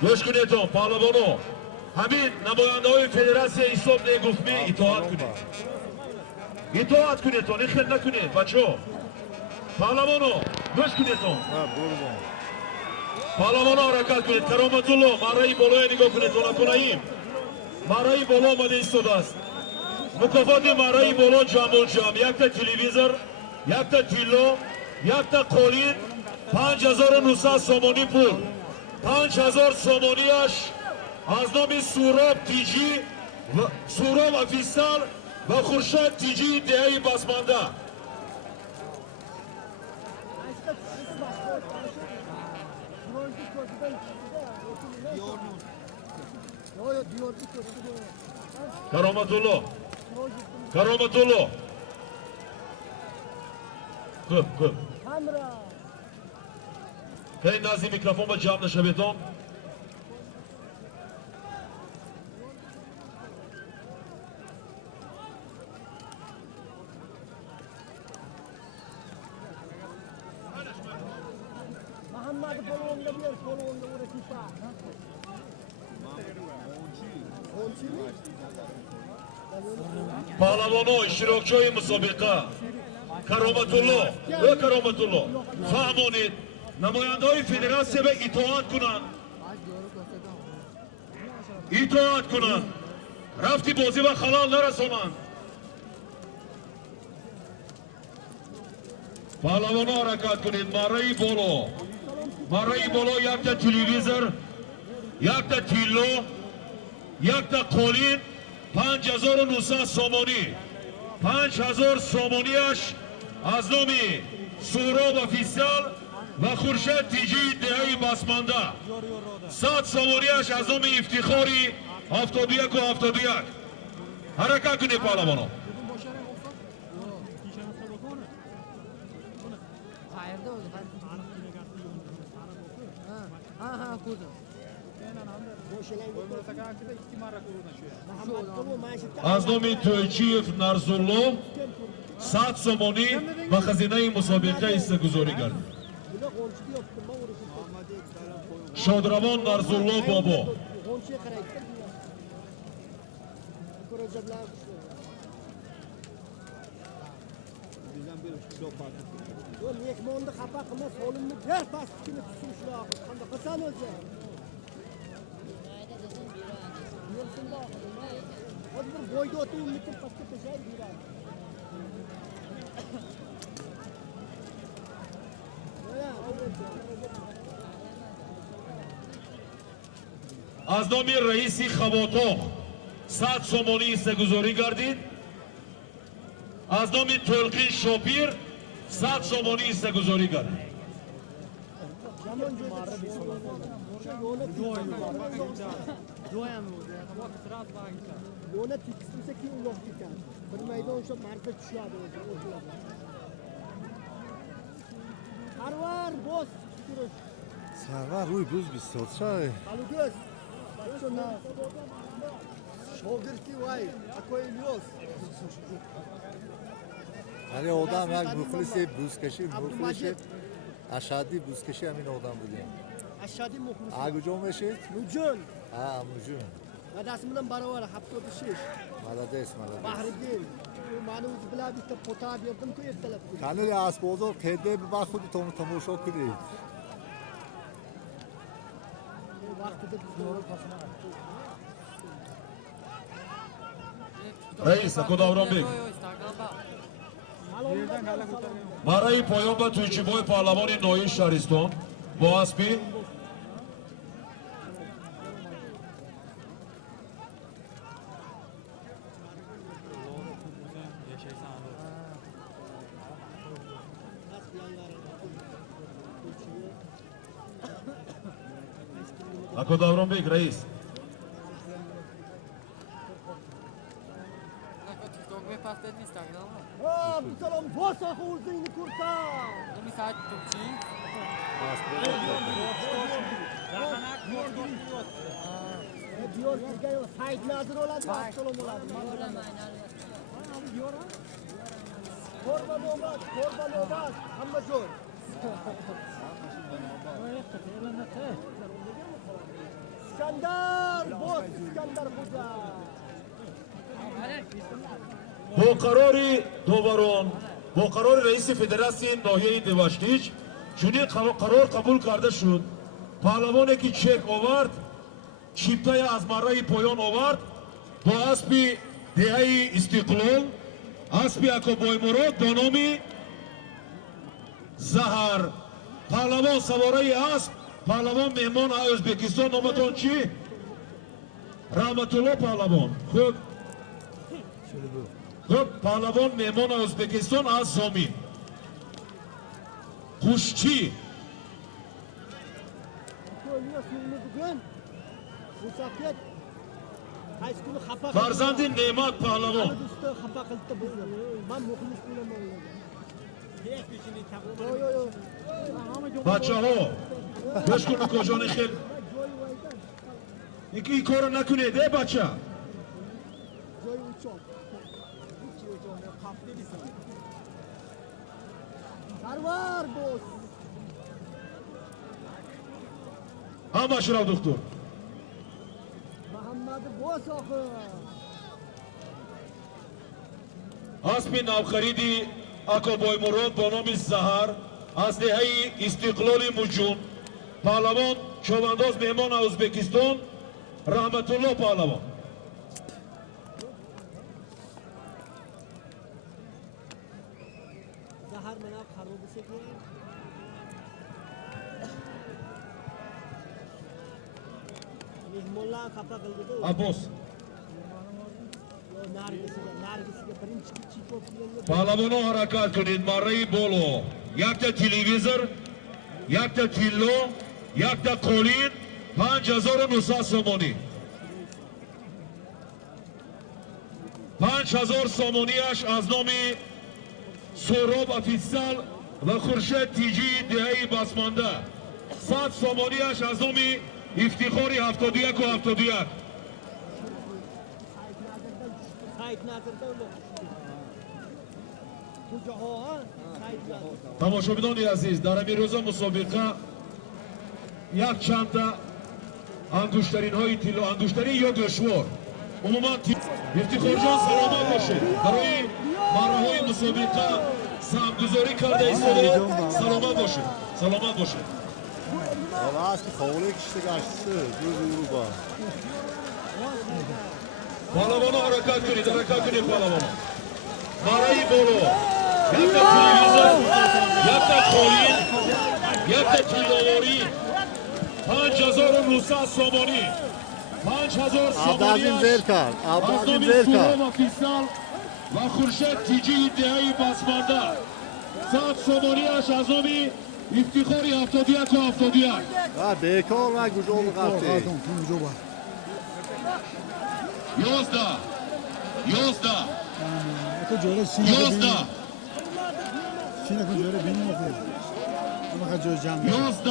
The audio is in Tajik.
گوش کنید تو پهلوانو همین نماینده فدراسیون اسلام نگفت اطاعت کنید اطاعت کنید تو نخیر نکنید بچه پهلوانو گوش کنید تو پهلوانو حرکت کنید کرامت الله مرای بالای نگاه کنید تو نکناییم مرای بالا آمده ایستاده است مکافات مرای بالا جمع یک تا تلویزور یک تا تیلو یک تا قولین 5900 سامانی پول 5000 سامانیش از نام سوراب تیجی و سوراب افیسال و خورشید تیجی دهی بسمانده کرامت الله کرامت الله خوب خیلی نزدیک میکروفون با جمع نشه بیتون پهلوانو اشتراکچی مسابقه کرامت الله و کرامت الله فهمونید نماینده های فدراسیون به اطاعت کنند اطاعت کنند رفتی بازی و خلال نرسانند پهلوانا حرکت کنید مرای بالا یک تا تلویزور یک تا تیلو یک تا قولین 5900 سامانی 5000 سامانیش از نامی سوراب افیسیال و خورشید تیجی دهی بسمانده 100 سامانیش از نام افتخاری 71 و 71 حرکت کنید پهلوانو از نام تویچیف نرزالله 100 سامانی و خزینه مسابقه ایستگذاری کرد شادروان نرزالله بابا mehmonni xafa qilma solimni ber pastini tushirishlar qanday qilsan o'zi hozir bir bo'yga o'tib umidni pastga tashlaydi از نام رئیسی خواتاق 100 سامانی ایستگذاری گردید از نام تلقین شاپیر 100 سامانی ایستگذاری گردید yo'lda tikistirsa keyin uloq ketadi bilmaydi o'sha marka tushadi sarvar boz sarvar ro'y buz bisot shay alugöz shogirdi voy такой Ilyos هر آدم یک مخلص بوزکشی مخلص اشادی بوزکشی همین آدم بودیم اشادی مخلص آگوجا میشید مجون مجون و دست میدم برابر 76 مالادیس بحردین منو از بلا بیت پوتا بیردم تو اطلاع کنی کانال اسپوزو کده با خود تماشا کنید وقتی که دورو پاسنا رئیس کداوران بگ برای پایان به تویچیبای پهلوان نوی شهرستان با اسبی کداوران بگ رئیس سلام واسه خورده اینی کرتا میساعد توپچی دیور دیگه سایت نظر اولاد سلام اولاد قربان اومد همه جور İskender, boz İskender Hoca. با قرار دوباران با قرار رئیس فدراسیون ناحیه دواشتیج چنین قرار قبول کرده شد پهلوانی که چک آورد چیپتای از مرای پایان آورد با اسب دهه استقلال اسب اکو بایمراد به نام زهر پهلوان سواره اسب پهلوان مهمان ازبکستان نامتون چی؟ رحمت الله پهلوان خوب خب پهلوان مهمان ازبکستان از زمین خوشچی Ölüyor suyunu bugün. Bu saket. Kaç günü kapak. فرزند نعمت پهلوان Üstü kapak kıldı bizi. Ben muhlis bilen oğlum. Yo yo yo. بچه ها گوش کنو کجانی خیل این کارو نکنه ده بچه Joy uçon. Sarvar boz. همه شراو دکتر Muhammed'i boz oku. اسب نوخریدی اکو بایمراد با نام زهر از دهه استقلال مجون پهلوان چوانداز مهمان ازبکستان رحمت الله پهلوان Zahar mena karobu seki. Mehmonlar kapak kıldı. عباس Nargisiga birinchi chipop bilan پهلوانا حرکت کنید مره بولو یک تا تلویزر یک تا تیلو یک تا قولین 5900 سومانی 5000 سومانیش از نام سوراب افیسال و خورشید تیجی دهه بسمانده 100 سومانیش از نام افتخاری 71 و 71 Sait Nazır'da öyle. Kucağı ha? Sait Nazır. тамошобинони азиз дар ҳамин рӯза мусобиқа як чанда ангуштаринҳои тилло ангуштарин ё душвор умуман ифтихорҷон саломат бошед барои марраҳои мусобиқа самгузорӣ карда истодаед саломат бошед саломат бошед Valla asli kavlu kişi karşısı. Göz uğru var. паҳлавоно ҳаракат кунед паҳлавоно марраи боло якта телевизор якта қолин якта тилловорӣ 5900 сомонӣ 5000 Abdazim сомониаш Zerkar. аз Abdazim номи Zerkar. суром афисал ва хуршед тиҷии деҳаи басманда 100 сомониаш аз номи ифтихори 71 و 71 Ha bekar ve güzel kalktı. 11 11 تو جوره سینه 11 سینه کن جوره بینی مخیر اما که جوره جمع 11